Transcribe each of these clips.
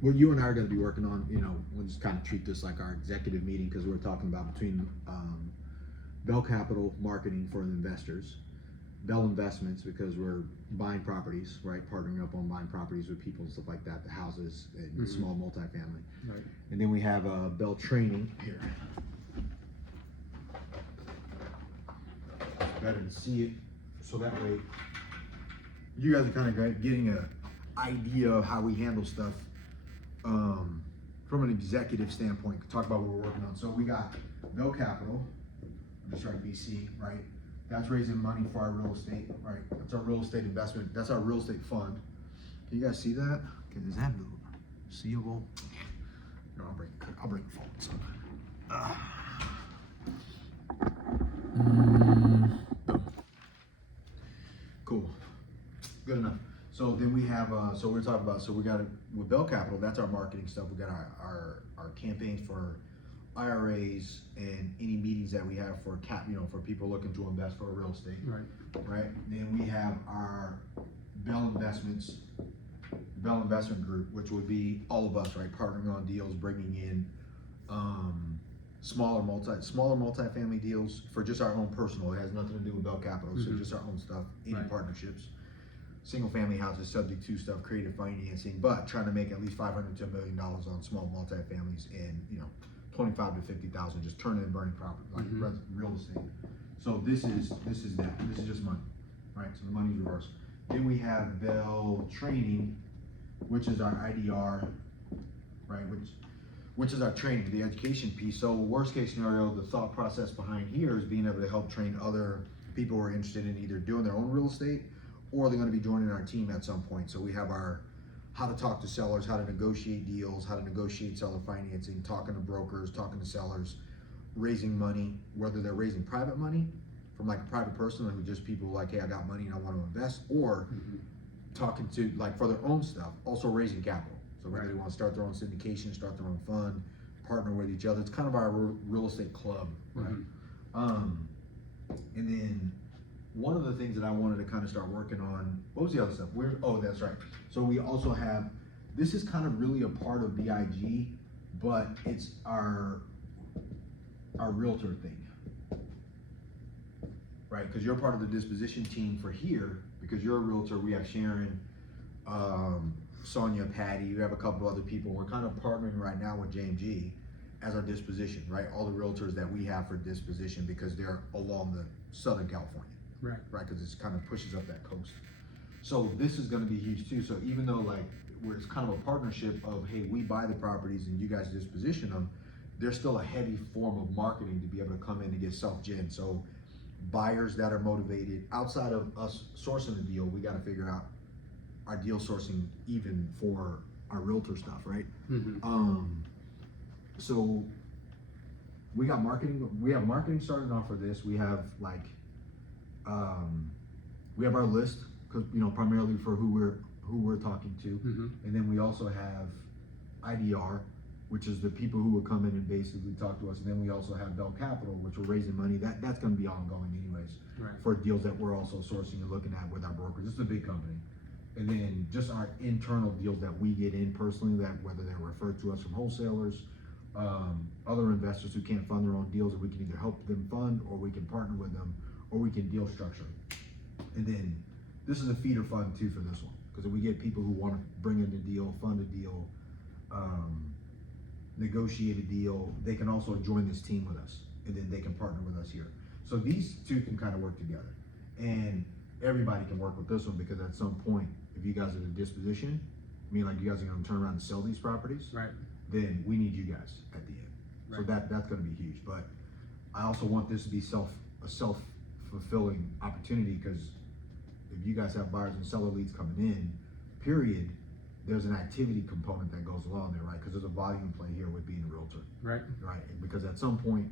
what you and I are going to be working on, we'll just kind of treat this like our executive meeting because we're talking about between Bell Capital marketing for the investors, Bell Investments because we're buying properties, right? Partnering up on buying properties with people and stuff like that, the houses and small multifamily. Right. And then we have Bell Training here. Better to see it, so that way you guys are kind of getting an idea of how we handle stuff from an executive standpoint. Talk about what we're working on. So we got Bell Capital, I'm just right, BC, right? That's raising money for our real estate, right? That's our real estate investment. That's our real estate fund. Can you guys see that? Okay, is that seeable? No, I'll bring the phone. So. Cool. Good enough. So then we have, so we're talking about, so we got with Bell Capital, that's our marketing stuff. We got our campaigns for IRAs and any meetings that we have for for people looking to invest for real estate. Right. Right. Then we have our Bell Investments, Bell Investment Group, which would be all of us, right? Partnering on deals, bringing in smaller multifamily deals for just our own personal. It has nothing to do with Bell Capital, so just our own stuff, any partnerships. Single family houses, subject to stuff, creative financing, but trying to make at least $500 to $1 million on small multifamilies and 25 to 50,000, just turning and burning property, like real estate. So this is that. This is just money, right? So the money's reversed. Then we have Bell Training, which is our IDR, right? Which is our training, the education piece. So worst case scenario, the thought process behind here is being able to help train other people who are interested in either doing their own real estate or they're going to be joining our team at some point. So we have our how to talk to sellers, how to negotiate deals, how to negotiate seller financing, talking to brokers, talking to sellers, raising money, whether they're raising private money from like a private person who just people like, hey, I got money and I want to invest, or talking to like for their own stuff, also raising capital. So whether they want to start their own syndication, start their own fund, partner with each other. It's kind of our real estate club, right? And then one of the things that I wanted to kind of start working on, what was the other stuff? That's right. So we also have, this is kind of really a part of BIG, but it's our realtor thing, right? Because you're part of the disposition team for here, because you're a realtor. We have Sharon, Sonia, Patty, you have a couple other people. We're kind of partnering right now with JMG as our disposition, right? All the realtors that we have for disposition because they're along the Southern California. Right. Right, because it kind of pushes up that coast. So this is going to be huge too. So even though like it's kind of a partnership of, hey, we buy the properties and you guys disposition them, there's still a heavy form of marketing to be able to come in and get self-gen. So buyers that are motivated outside of us sourcing the deal, we got to figure out our deal sourcing even for our realtor stuff, right? So we got marketing. We have marketing starting off for this. We have like. We have our list because primarily for who we're talking to, and then we also have IDR, which is the people who will come in and basically talk to us, and then we also have Bell Capital, which we're raising money. That's going to be ongoing anyways, for deals that we're also sourcing and looking at with our brokers. It's a big company, and then just our internal deals that we get in personally, that whether they're referred to us from wholesalers, other investors who can't fund their own deals, and we can either help them fund or we can partner with them. Or we can deal structure. And then this is a feeder fund too for this one. Because if we get people who want to bring in the deal, fund a deal, negotiate a deal, they can also join this team with us. And then they can partner with us here. So these two can kind of work together. And everybody can work with this one because at some point, if you guys are in a disposition, like you guys are going to turn around and sell these properties, then we need you guys at the end. So that's going to be huge. But I also want this to be a self-fulfilling opportunity, because if you guys have buyers and seller leads coming in, period, there's an activity component that goes along there, right? Because there's a volume play here with being a realtor, right? Because at some point,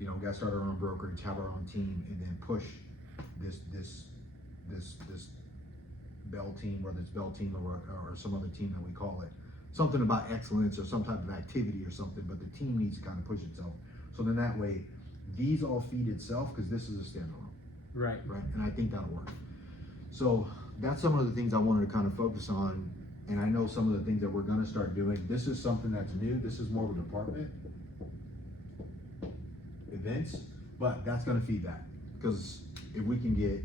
we got to start our own brokerage, have our own team, and then push this Bell team, whether it's Bell team or some other team that we call it, something about excellence or some type of activity or something. But the team needs to kind of push itself. So then that way, these all feed itself because this is a standalone. Right. And I think that'll work. So that's some of the things I wanted to kind of focus on and I know some of the things that we're gonna start doing. This is something that's new. This is more of a department. Events, but that's gonna feed that. Because if we can get,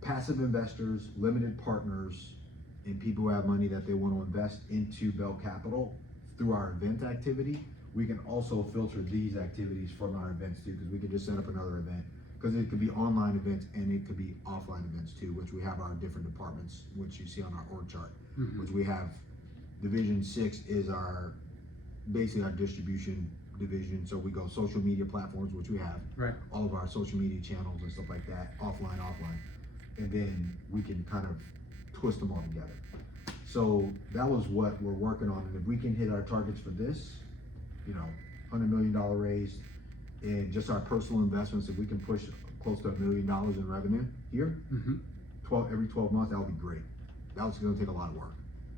passive investors, limited partners, and people who have money that they wanna invest into Bell Capital through our event activity, we can also filter these activities from our events too, because we can just set up another event. Because it could be online events and it could be offline events too, which we have our different departments, which you see on our org chart. Which we have, Division 6 is our, basically our distribution division. So we go social media platforms, which we have. Right. All of our social media channels and stuff like that, offline. And then we can kind of twist them all together. So that was what we're working on. And if we can hit our targets for this, you know, $100 million raise, and just our personal investments, if we can push close to $1 million in revenue here, every 12 months, that would be great. That's gonna take a lot of work,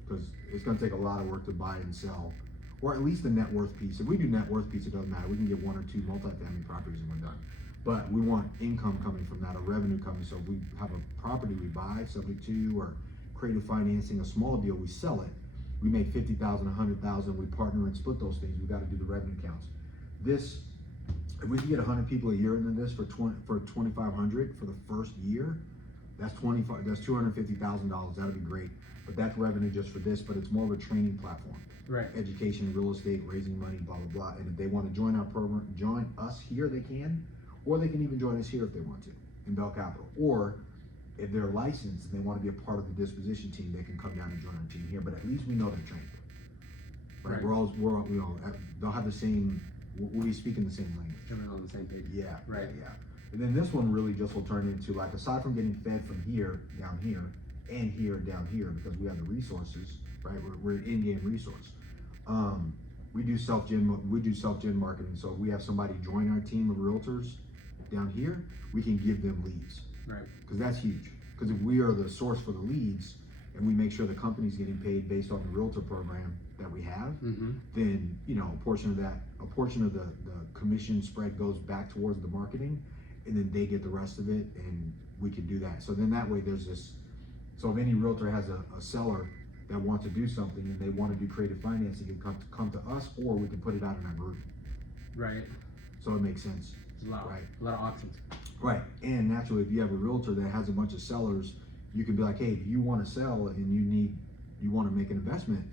because it's gonna take a lot of work to buy and sell, or at least the net worth piece. If we do net worth piece, it doesn't matter. We can get 1 or 2 multifamily properties and we're done. But we want income coming from that, or revenue coming. So if we have a property we buy, subject to, or creative financing, a small deal, we sell it. We make 50,000, 100,000. We partner and split those things. We got to do the revenue counts. This, if we can get 100 people a year into this for 2,500 for the first year, that's $250,000. That'd be great. But that's revenue just for this. But it's more of a training platform. Right. Education, real estate, raising money, blah blah blah. And if they want to join our program, join us here, they can, or they can even join us here if they want to in Bell Capital. Or if they're licensed and they want to be a part of the disposition team, they can come down and join our team here. But at least we know they're trained. Right? They'll have the same. We speak in the same language. Everyone on the same page. Yeah. Right. Yeah. And then this one really just will turn into, like, aside from getting fed from here, down here, and here, down here, because we have the resources, right? We're an in-game resource. We do self-gen marketing. So if we have somebody join our team of realtors down here, we can give them leads. Right. Because that's huge. Because if we are the source for the leads, and we make sure the company's getting paid based on the realtor program that we have, then, you know, a portion of the commission spread goes back towards the marketing, and then they get the rest of it, and we can do that. So then that way there's this, so if any realtor has a seller that wants to do something and they want to do creative financing, it can come to us, or we can put it out in our group. Right. So it makes sense. There's a lot of options. Right. And naturally, if you have a realtor that has a bunch of sellers, you can be like, hey, if you want to sell and you want to make an investment,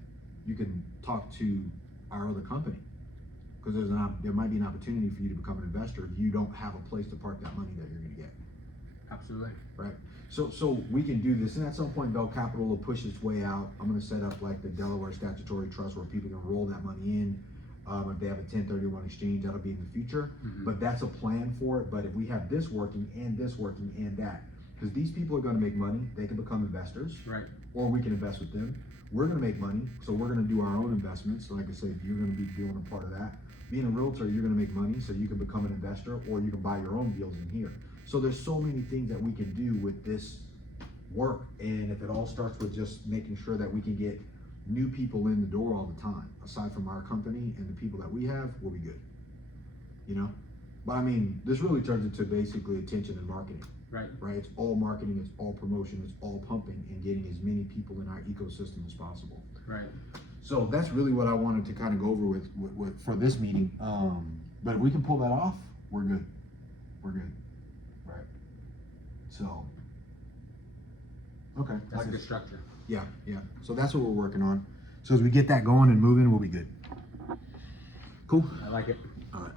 you can talk to our other company, because there might be an opportunity for you to become an investor if you don't have a place to park that money that you're going to get. Absolutely. Right. So we can do this, and at some point Bell Capital will push its way out. I'm going to set up like the Delaware Statutory Trust where people can roll that money in. If they have a 1031 exchange, that'll be in the future. But that's a plan for it. But if we have this working and that, because these people are going to make money, they can become investors. Right. Or we can invest with them. We're going to make money, so we're going to do our own investments. So like I said, you're going to be doing a part of that. Being a realtor, you're going to make money, so you can become an investor, or you can buy your own deals in here. So there's so many things that we can do with this work, and if it all starts with just making sure that we can get new people in the door all the time, aside from our company and the people that we have, we'll be good. You know? But I mean, this really turns into basically attention and marketing. Right. Right? It's all marketing, it's all promotion, it's all pumping and getting as many people in our ecosystem as possible. Right. So that's really what I wanted to kind of go over with for this meeting. But if we can pull that off, we're good. We're good. Right. So, okay. That's a good structure. Yeah, yeah. So that's what we're working on. So as we get that going and moving, we'll be good. Cool? I like it. All right.